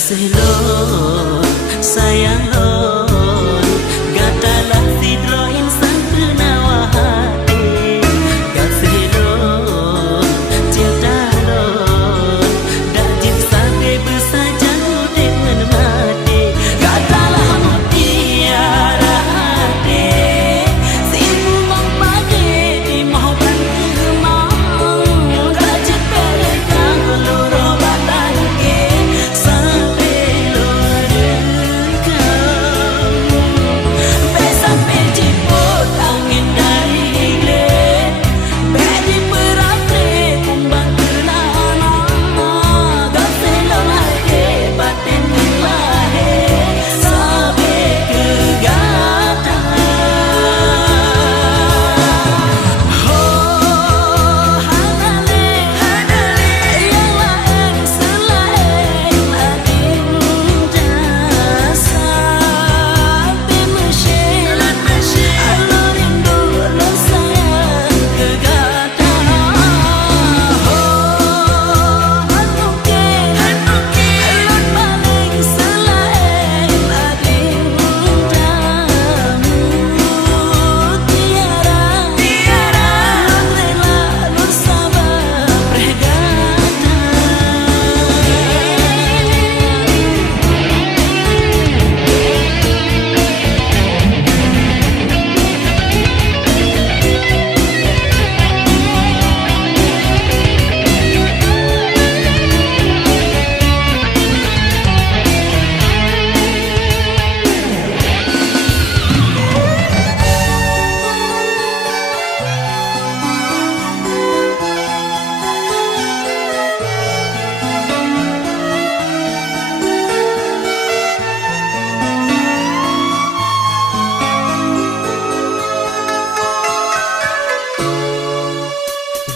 Kasih lon, sayang lon, gatalah sidro insan penawa hati. Kasih lon, cinta lon, dak jin sampai bersajan dengan mati. Gatalah mutiara hati, si bunga pagi di mahukan kemang, dak jin pelekang luruh batang ke.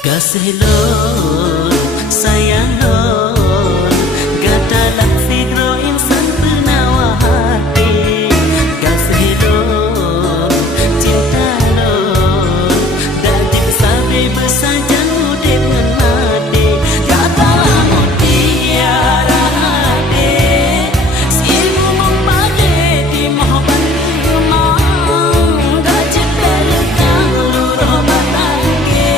Kasih lon, sayang lon, gatalah sidro insan penawa hati. Kasih lon, cinta lon, dak jin sampai bersajan dengan mati. Gatalah mutiara hati, si bunga pagi di mahukan kemang, dak jin pelekang luruh batang ke.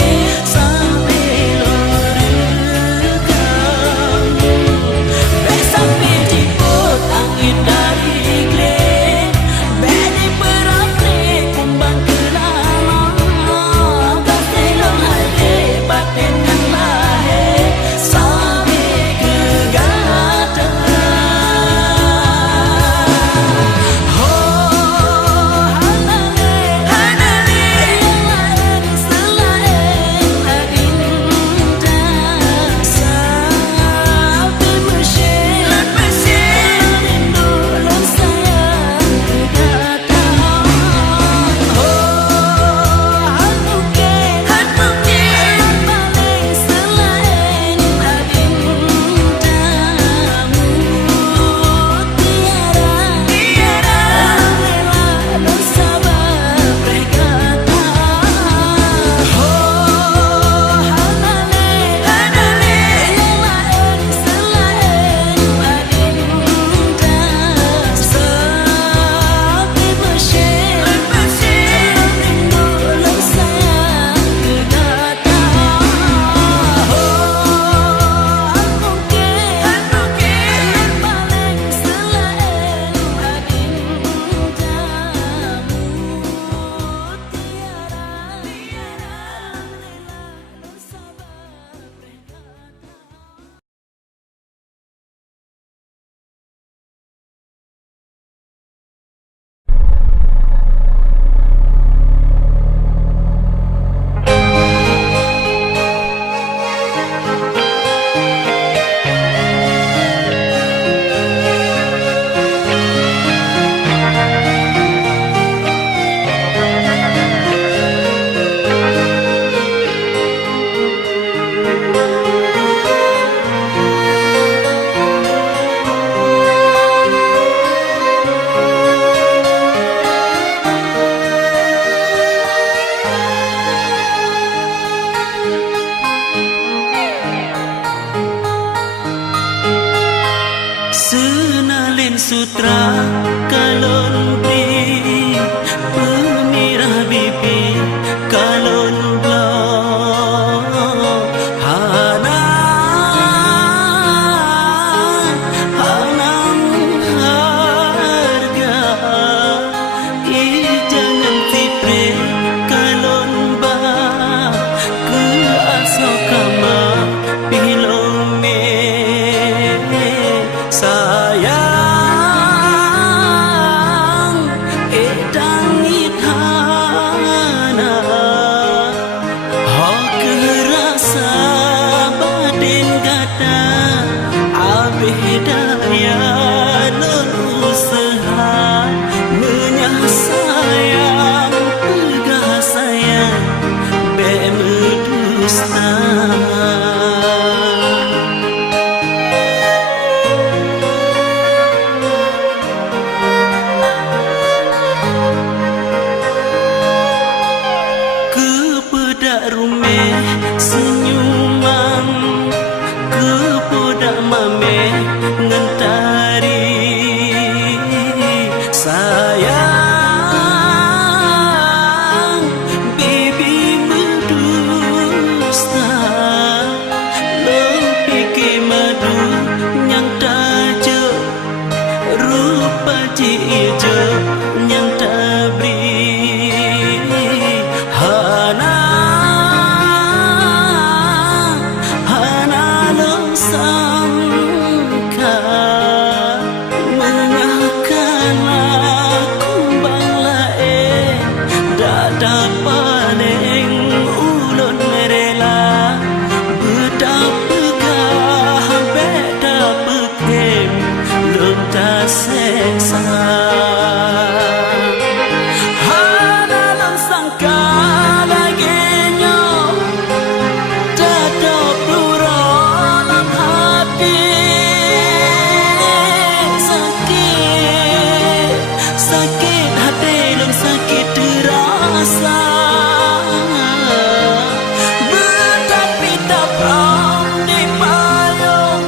kalon bri pemirah bibi kalon blo hanam harga jangan tipre kalon ba ke asokama pilome sayang edang ithana hok rasa batin gata abih daya non usaha menyah sayang pegah sayang bemedusta rumeh senyuman kepodak mame ngentari sayang bibi berdusta lempiki madu nyang tajuk rupa cijo nyang tabri hana sangka menyahkan aku banglae dada paling ulun rela betapa gah beda pekem lunta seksa hana sangka laginya dada sakit hati dan sakit terasa tetapi tak pernah dipayung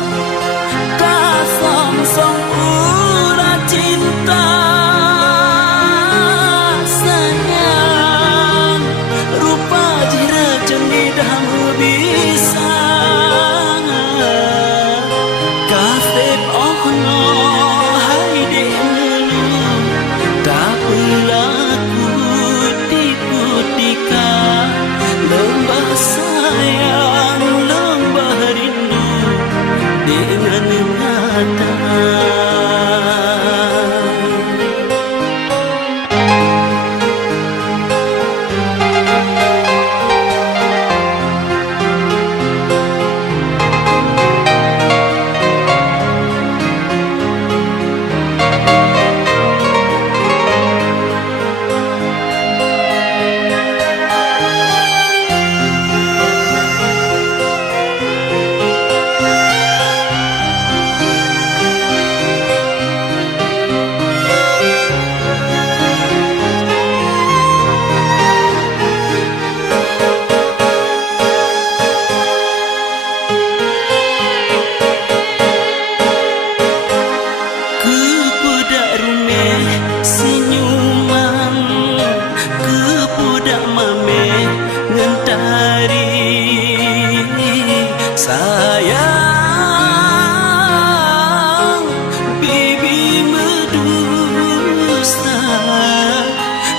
tak song-song urat cinta sayang rupa jira cendidamu bisa kasih ono hai demu tak berlaku tipu-tika lembah sayang lembah rindu dengan nyata. Senyuman kepodak mame ngentari sayang bibi medusta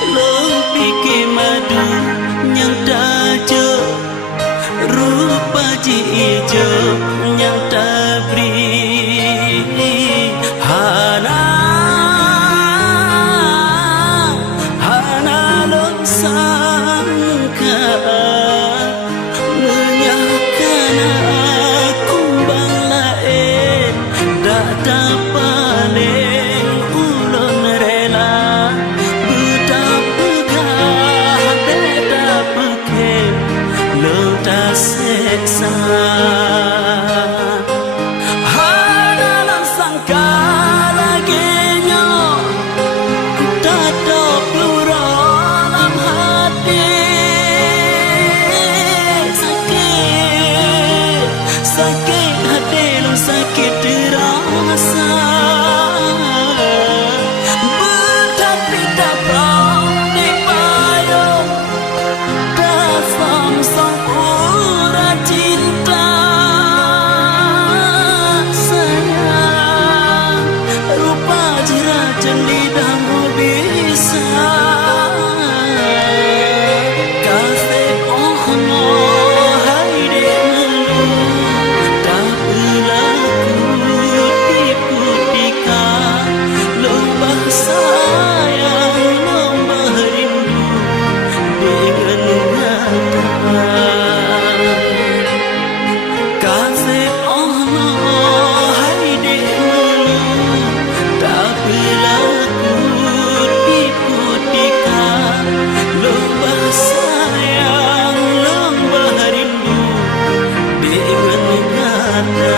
lempiki madu nyang tajuk rupa ijo nyang tabri hana sangka menyahkan aku banglae dada paling ulun rela betapa gah beda pekem lunta seksa macam lidah mau bisa kafe oh no hai de melu tak berlaku tipu tika lomba sayang lomba rindu dengan nyata kafe oh no hai de melu tak berlaku tipu tika lomba sayang lomba rindu dengan nyata.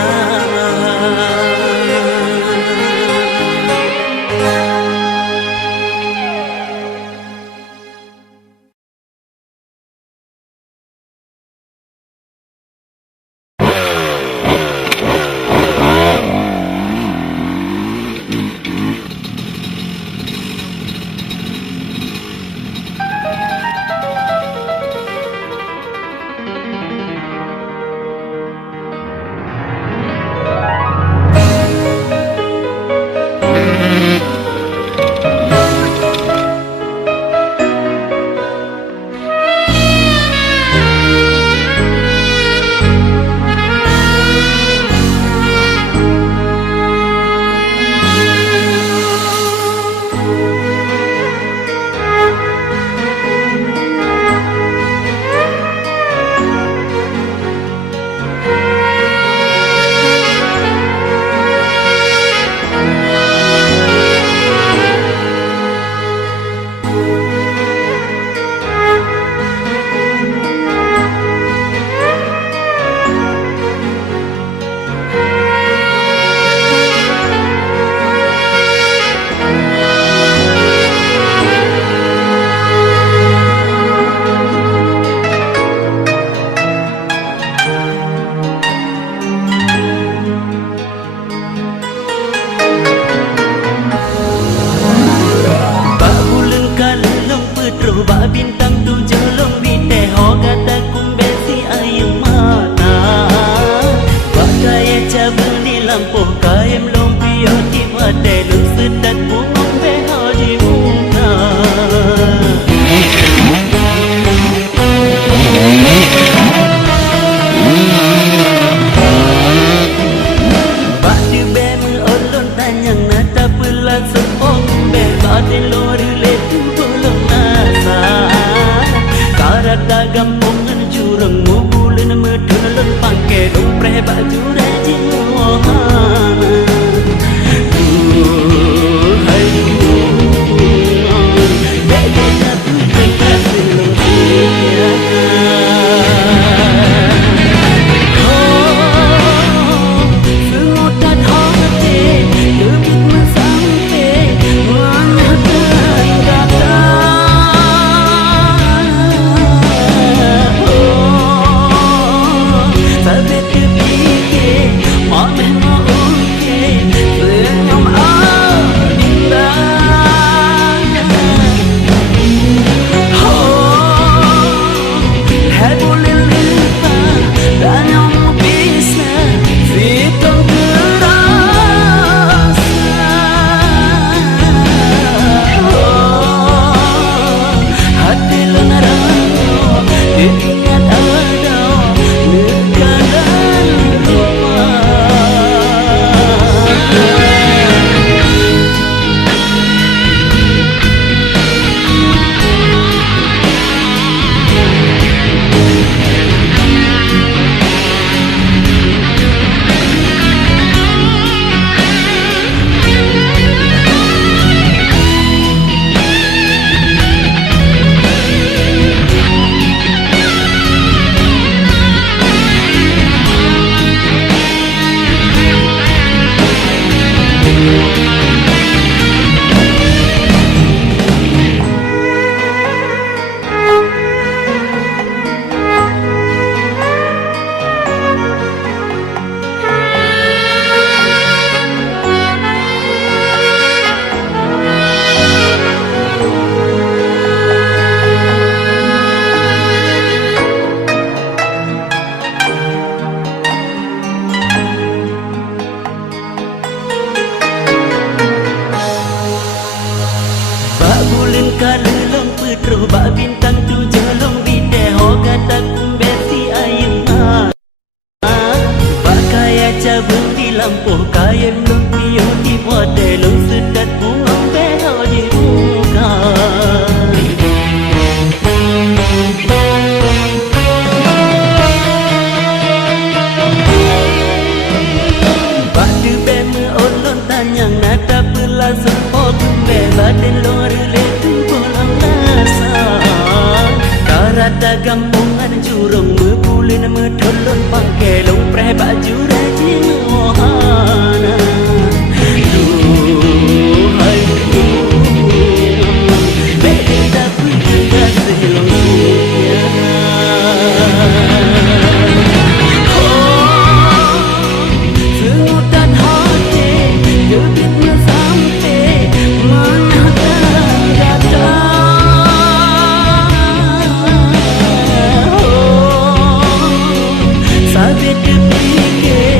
Ba bintang tu jolong binte ho kata kumbesi ayung mata ba kaya cabul di lampu kaim lompio di mata luk sedat bumong beho di muka ba di be olon tanyang nata pelat sepong be ba di lori letu bolong gampungan jurang mubulan medulan pangke dong pre baju rajin mohana hai bebe jatuh kasih semutan hati lebih sampai mana kata sabit kepikir kala long putru ba bintang tujuh long bide ho kata kumbesi ayung bakaya cabung di lampu kayem long piyo di wade long sedat bungong belo di muka badu be me olon tanyang nata pelasan po kumbe baden lor le pulang nasa karata gampungan jurung me pulin me tolon pangke long pre baju rajin mohana duhai bebe tak punya selong Sabe te pique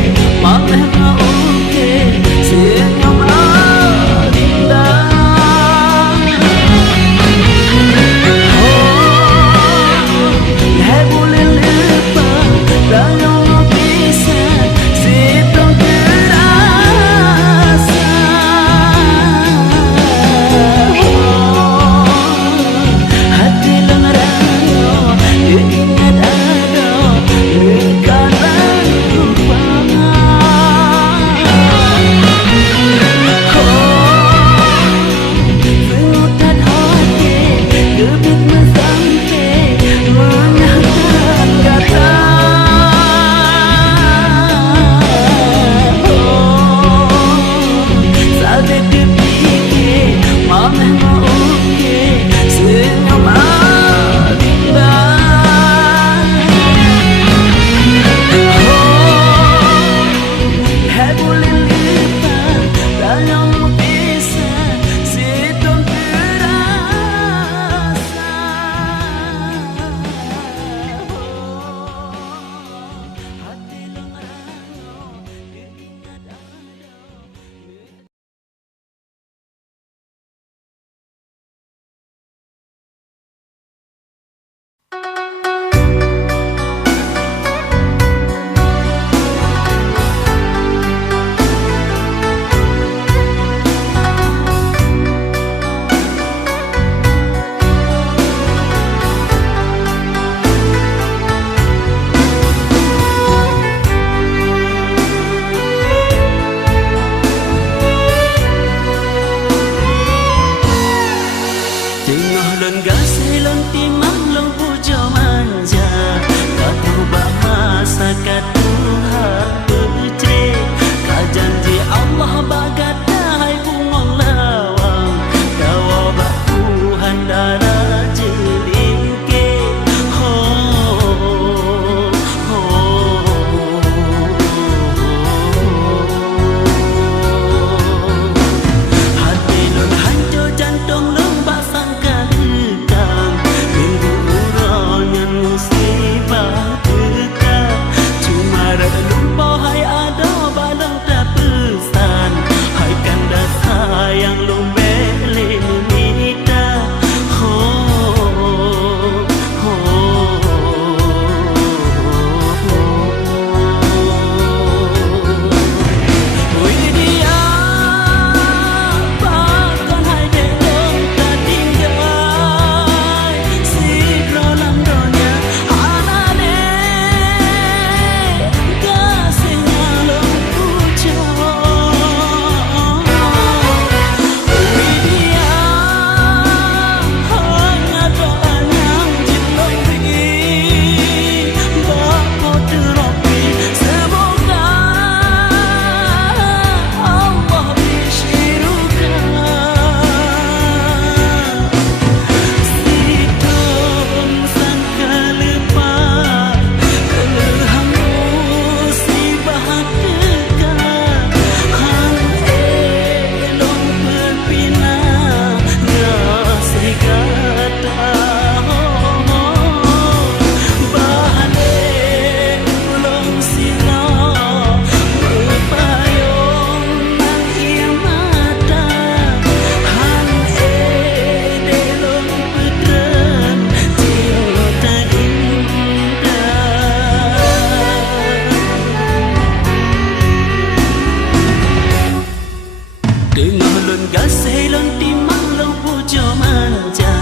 selon timang long pujo manja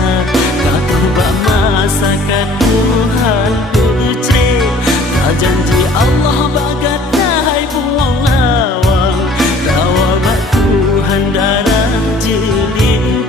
Kaku bak masakan Tuhan puce Tak janji Allah bagat dahai buang lawang Rawa bak Tuhan darah jelingke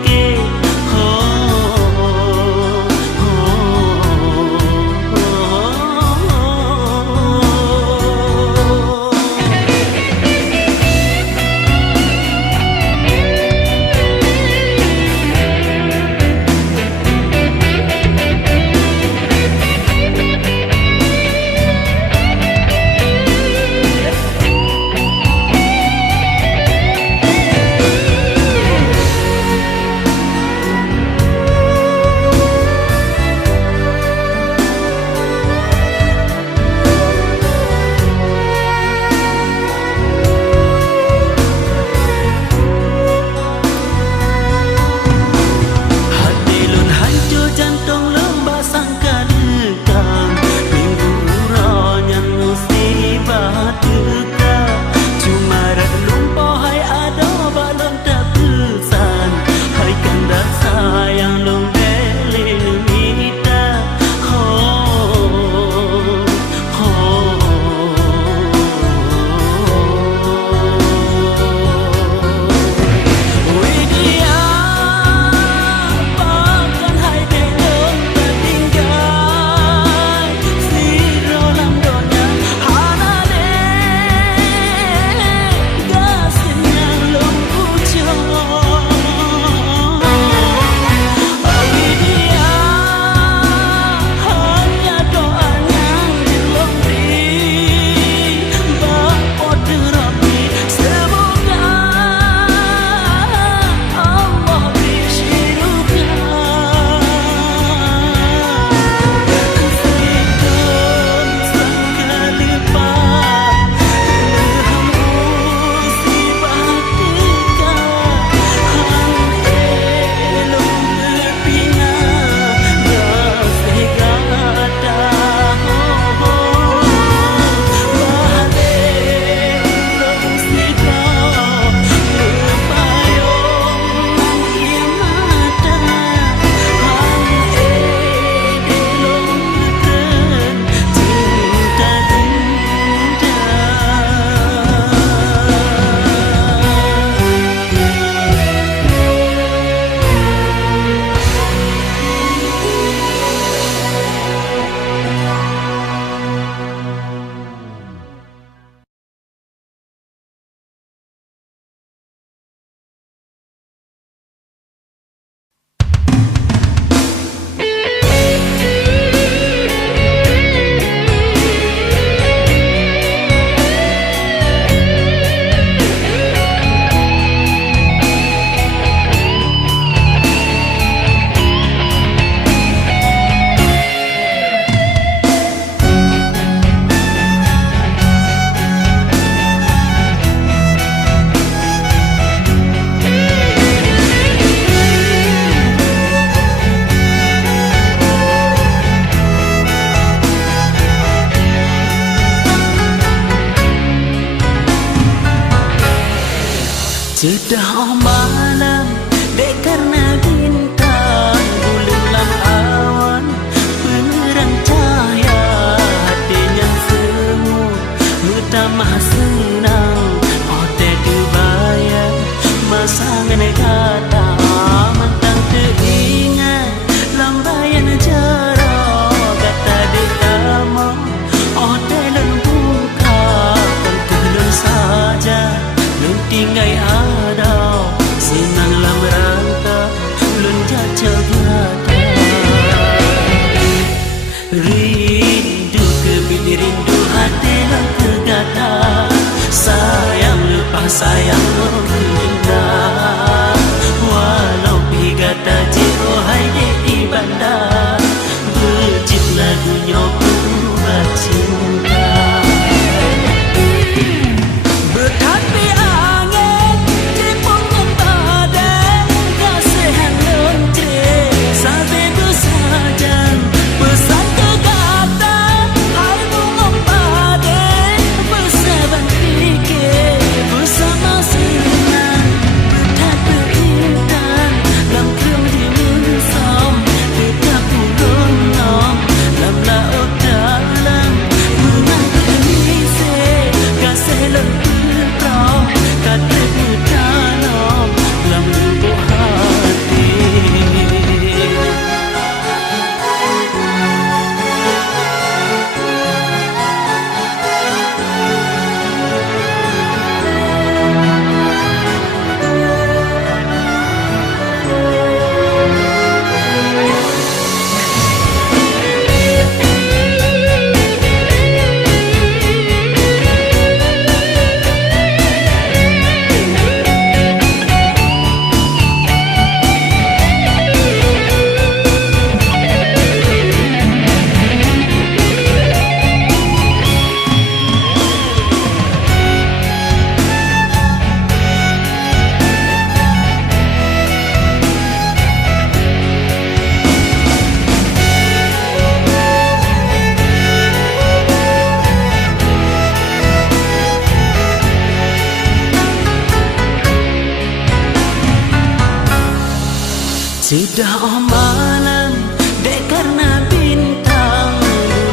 Sudah malam dek karena bintang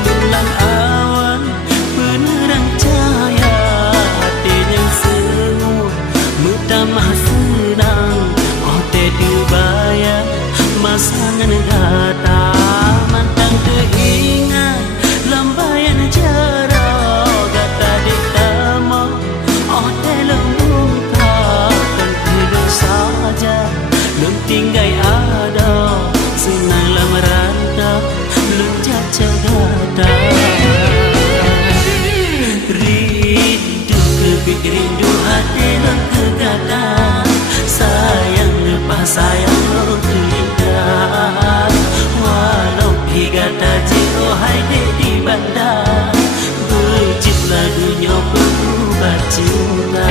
bulan awan penerang cahaya hatinya semua mutamah senang oh tedu bayang masangan kata mantang teringat lambayan jarak kata ditama oh telung muka kan tidur saja belum tinggal ada senang merantau belum jajah gada rindu kebik rindu hati dan kegada sayang lepas sayang indah walau higata jiro haide di bandar berjitlah dunia berubah cinta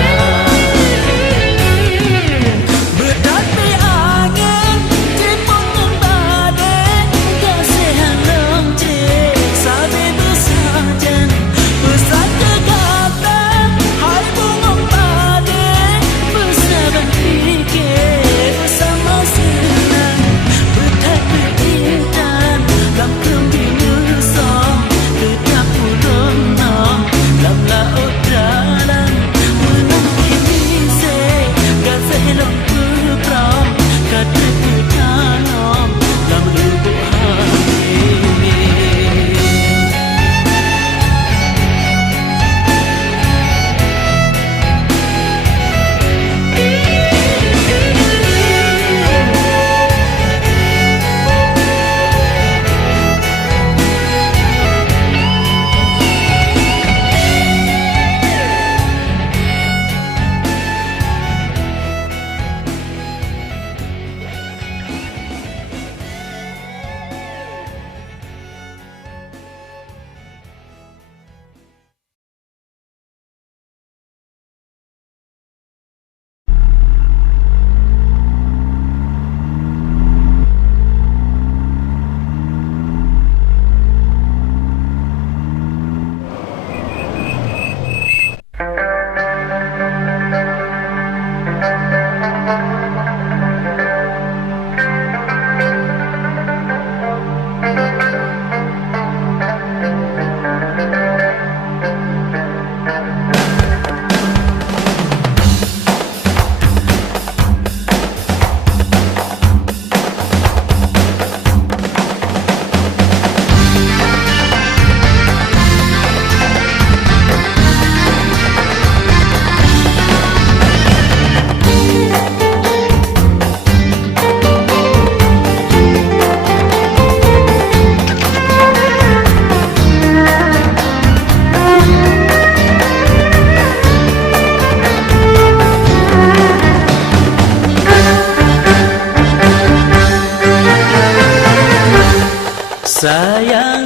sayang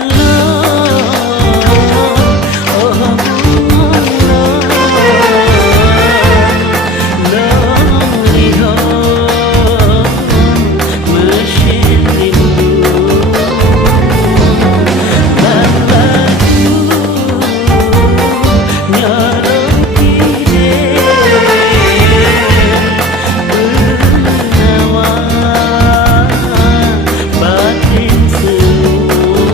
batin semua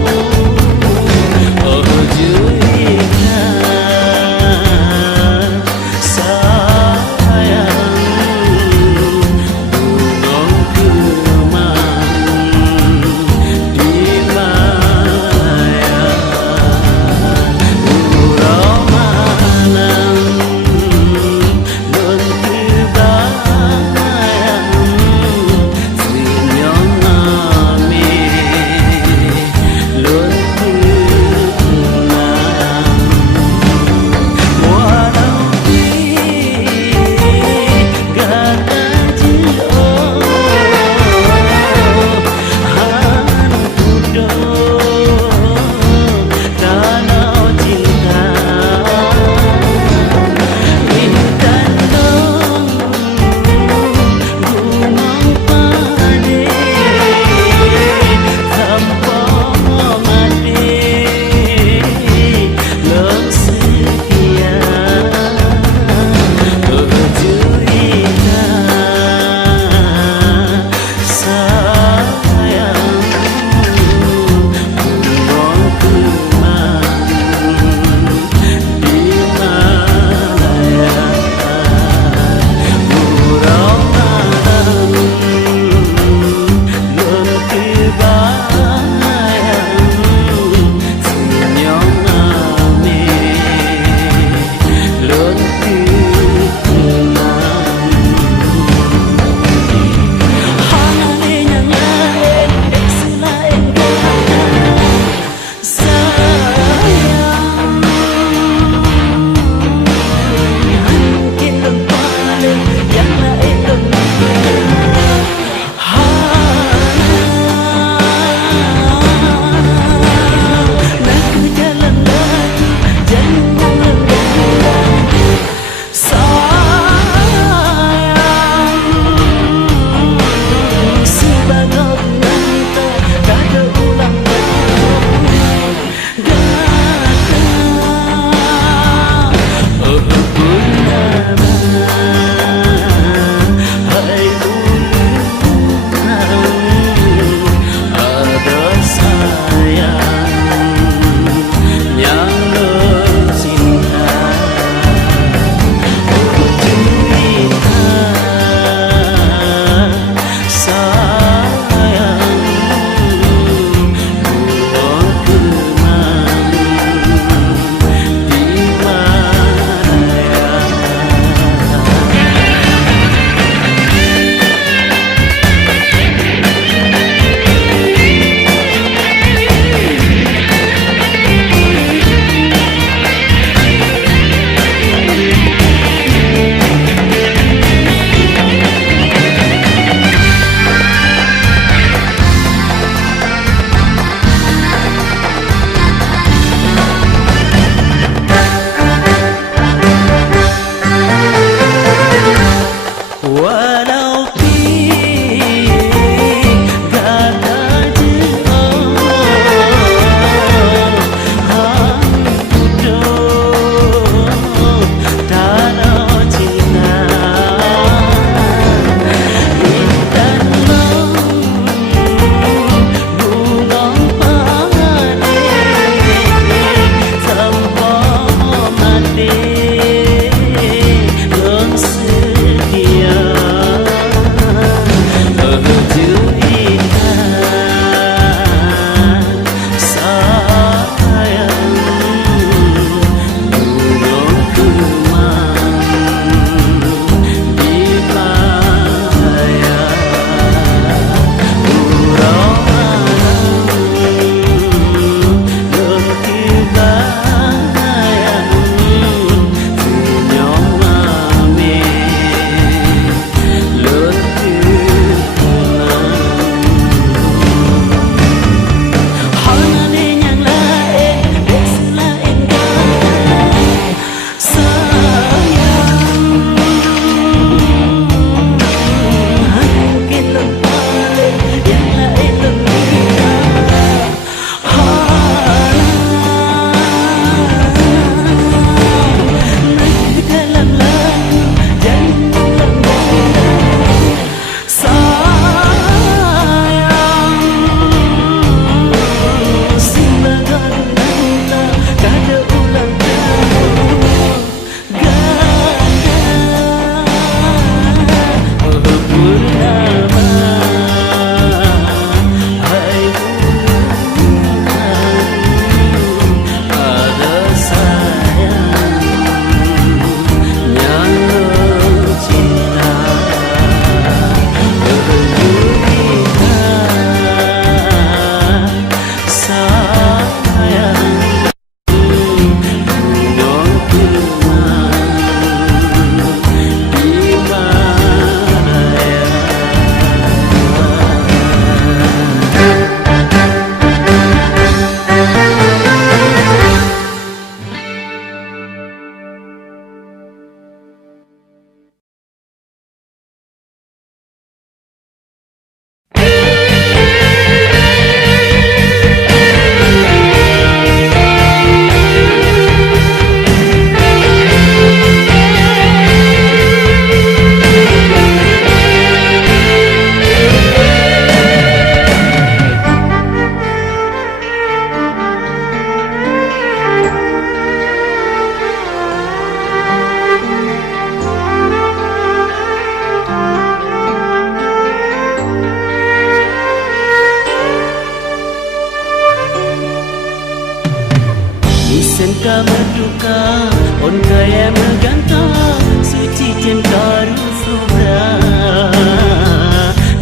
On kaya menggantang suci cinta rusubra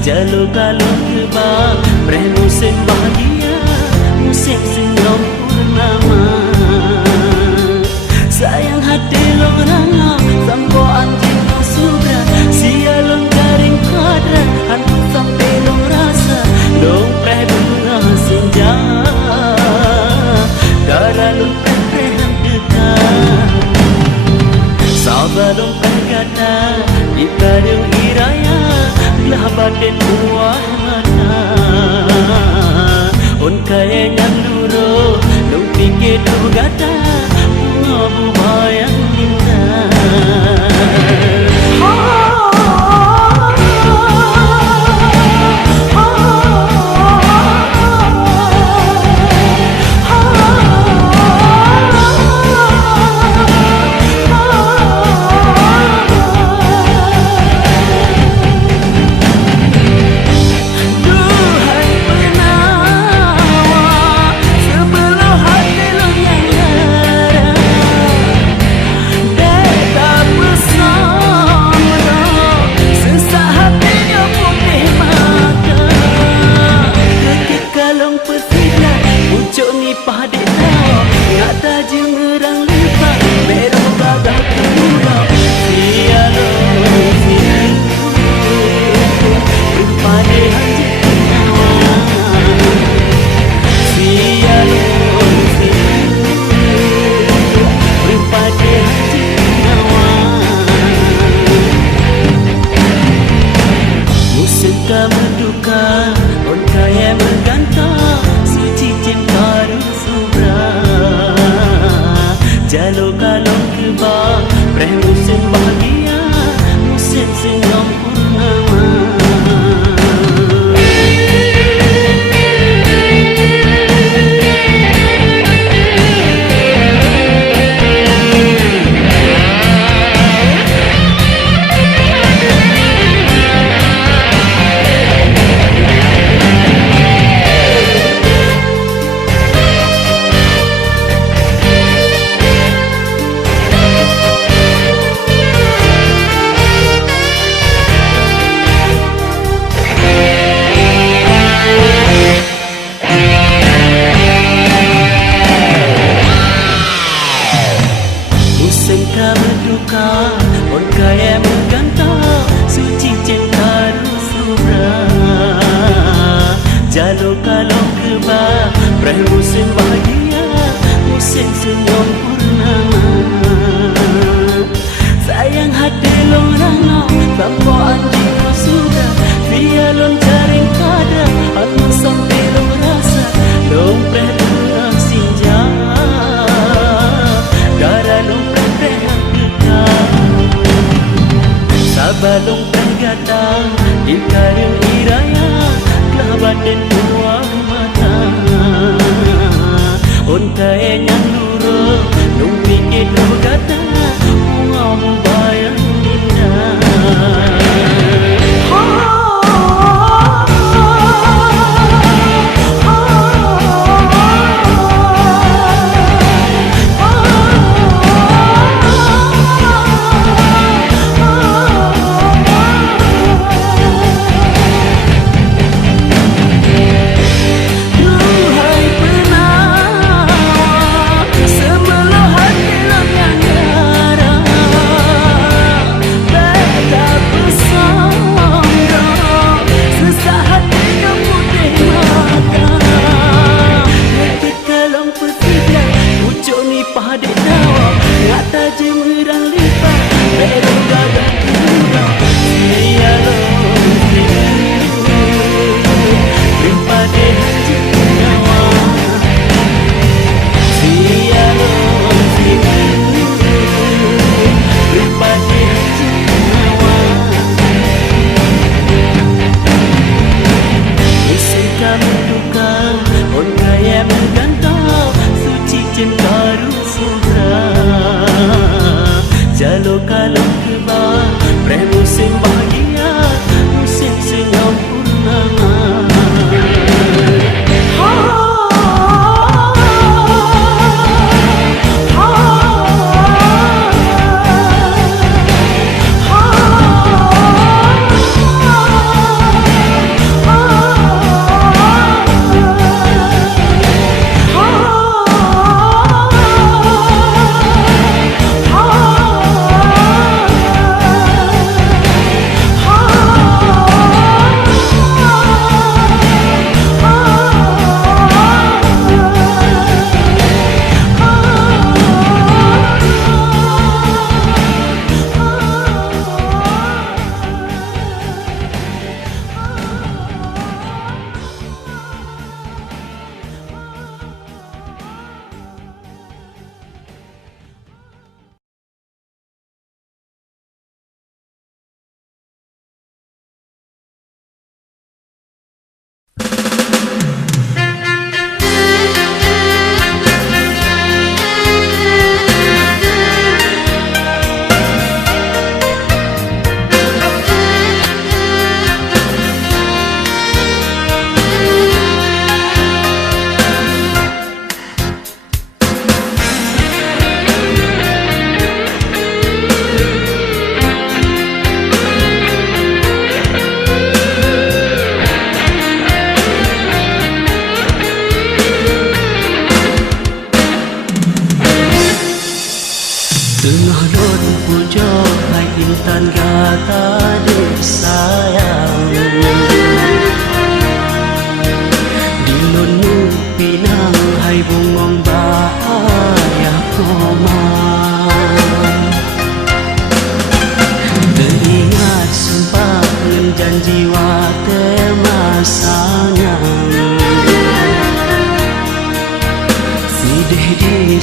Jalur kalung kebang Preh musim bahagia Musim senyum purnama Sayang hati long rangau Sampo anjing rusubra Sia long garing kadran Hantu sampai long rasa Long preh bunga senja Darah long preh dekat Sabar long kata di kadung iraya Lah batin buah mata On kaya nyam duro Long pikir tu gata Bunga buah yang indah Jalur kalung kebang Preh musim bahagia Musim senyum purnama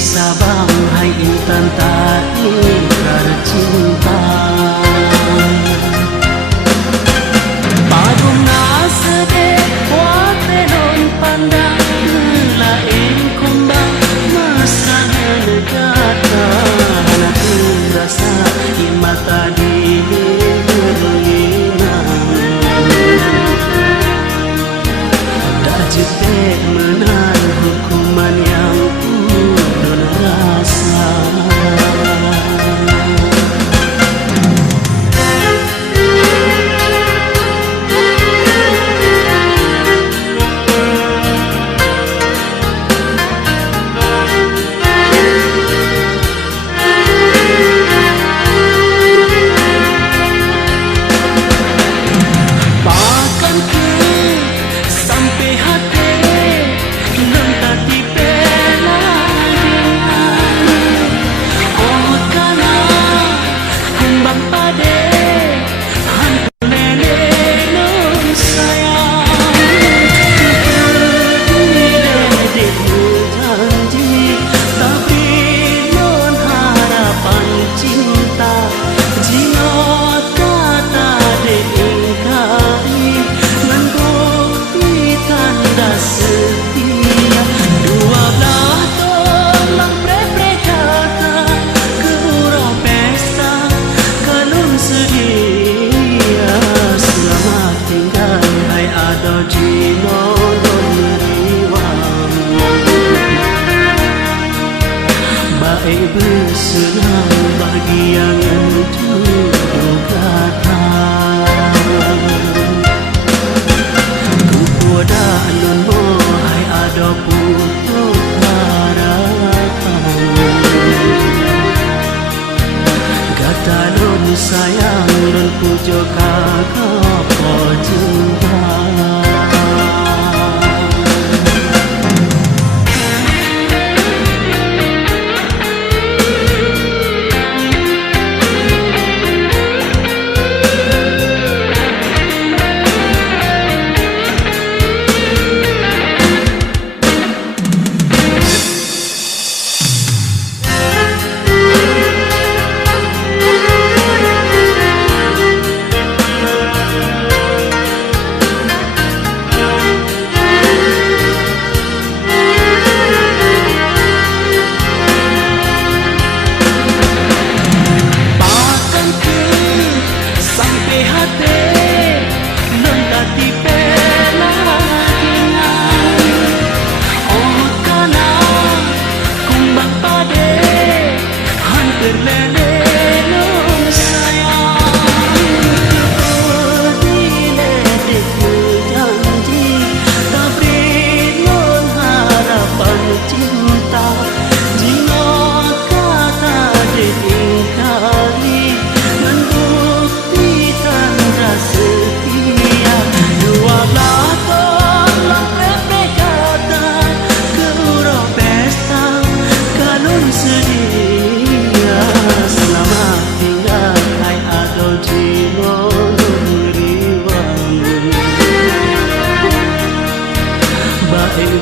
Sabang hai intan tak ingkar cinta Padung nasede watelon pandang lain kumbang mesra negata anak rasa di mata diri tak jepit menang hukuman yang pun rasa bersenang bagi yang tuduh kata Kupoda non mohai ada putuk harapan Gata non sayang non pujo kakak pojumpa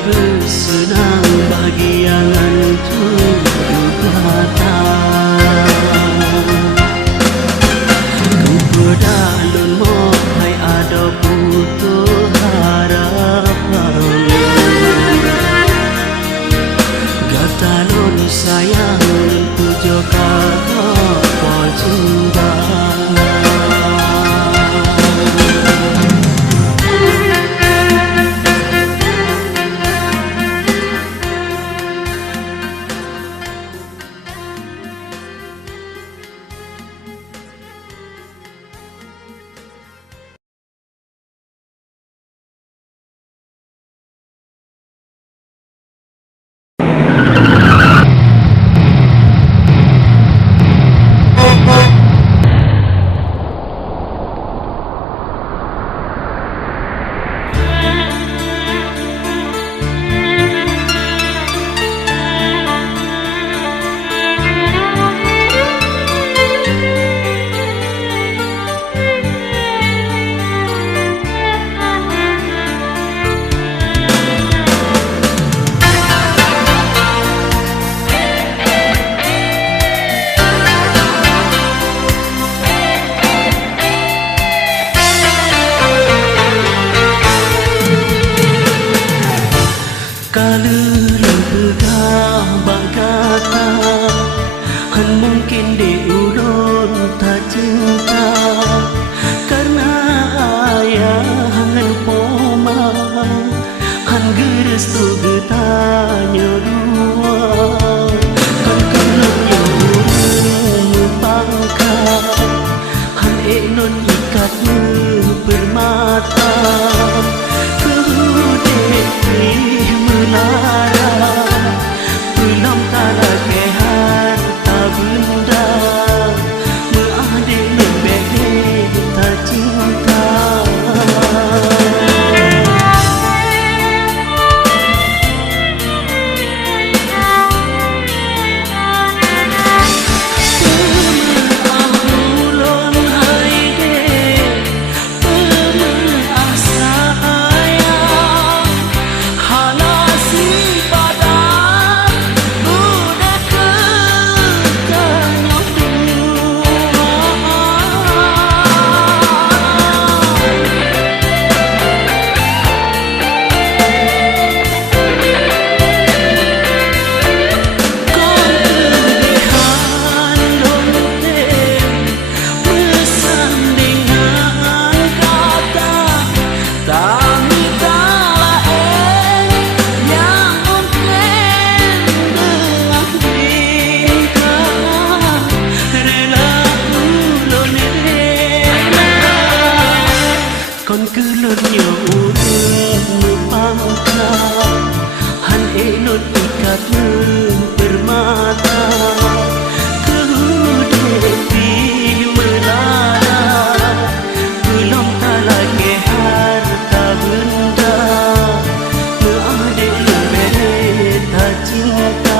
bersenang bagi yang tuduh kata Kupoda non mohai ada putuk harapan Gata non sayang non pujo kakak pojumpa restu getanya dua kan yang pangkat han non ikat bermata kudeti melara belum tala kehan tak benda mengadik lebih tak cinta. Con cứ lớn nhiều pangka han non ikat bermata kudeti melara belum tala ke harta benda mengadik lebih tak cinta.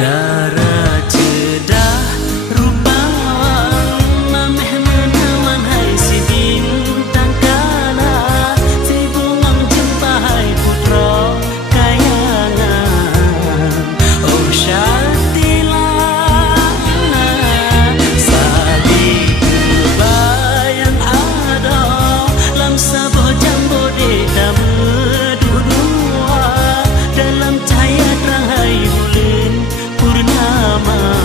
Darah cedah rupawan mameh menaman hai si bintang kala si bungang jumpa hai putra kayangan oh Syatilah sadi bayang ada lam saboh jambo de dua dalam cahaya terang hai bulan purnama.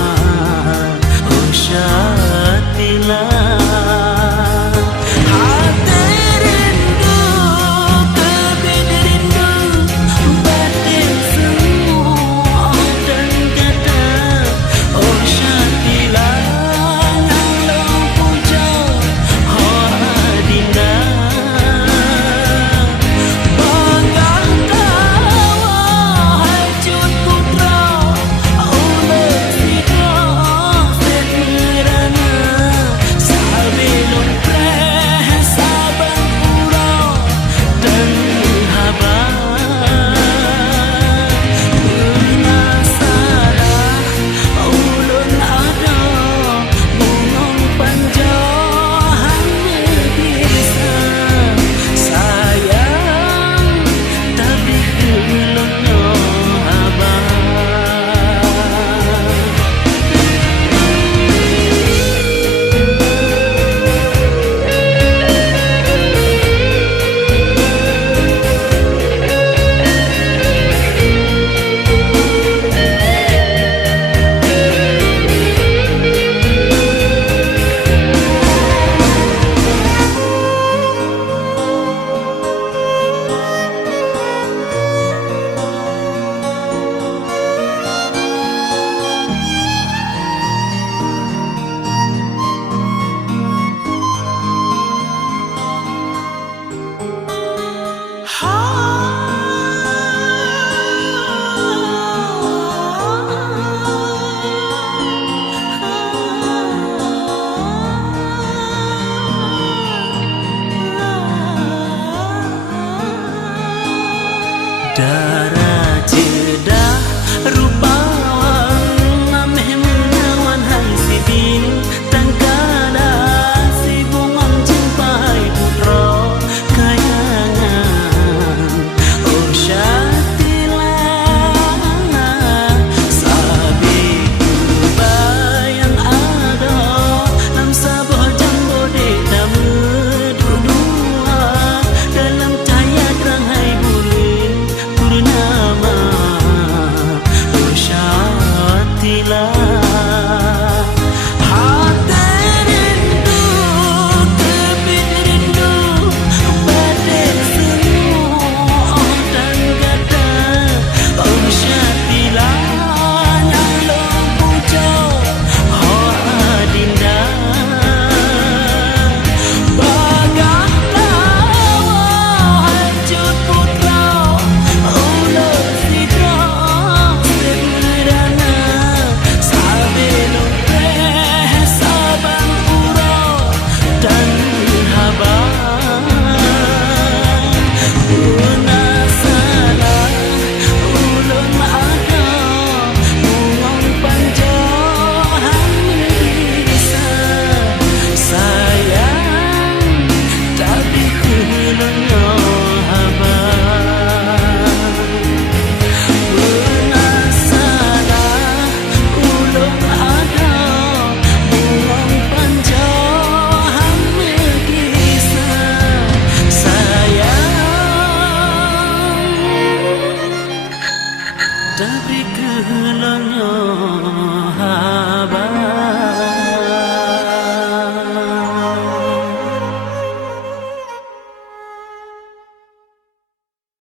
Tabri kehelanya